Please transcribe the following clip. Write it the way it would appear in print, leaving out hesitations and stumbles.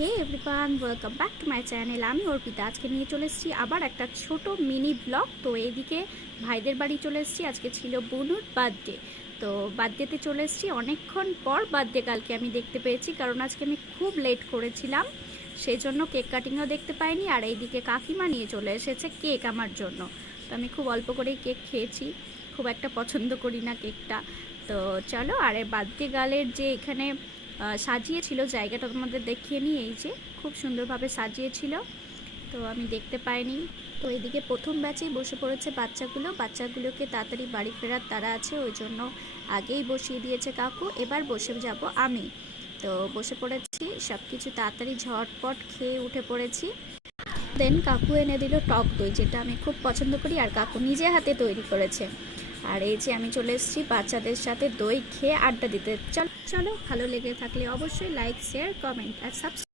Hey everyone, welcome back to my channel. আমি অর্পিতা। আজকে নিয়ে চলে এসেছি আবার একটা ছোট মিনি ব্লগ। তো এইদিকে ভাইদের বাড়ি চলে এসেছি। আজকে ছিল বনুর বার্থডে। তো বার্থডেতে চলে এসেছি অনেকক্ষণ পর। বার্থডে কালকে আমি দেখতে পেয়েছি, কারণ আজকে আমি খুব লেট করেছিলাম, সেই জন্য কেক কাটিংও দেখতে পাইনি। আর এইদিকে কাকিমা নিয়ে চলে এসেছে কেক আমার জন্য। তো আমি খুব অল্প করেই কেক খেয়েছি, খুব একটা পছন্দ করি না কেকটা। তো চলো, আর বার্থডে গার্লের যে এখানে সাজিয়েছিল জায়গাটা তোমাদের দেখিয়ে নিই। এই যে খুব সুন্দরভাবে সাজিয়েছিল, তো আমি দেখতে পাইনি। তো এদিকে প্রথম ব্যাচেই বসে পড়েছে বাচ্চাগুলোকে তাড়াতাড়ি বাড়ি ফেরার তারা আছে, ওই জন্য আগেই বসিয়ে দিয়েছে কাকু। এবার বসে যাব আমি। তো বসে পড়েছি, সব কিছু তাড়াতাড়ি ঝটপট খেয়ে উঠে পড়েছি। দেন কাকু এনে দিল টক দই, যেটা আমি খুব পছন্দ করি, আর কাকু নিজে হাতে তৈরি করেছে। আর এই যে আমি চলে এসেছি বাচ্চাদের সাথে দই খেয়ে আড্ডা দিতে। চলো, ভালো লেগে থাকলে অবশ্যই লাইক, শেয়ার, কমেন্ট আর সাবস্ক্রাইব।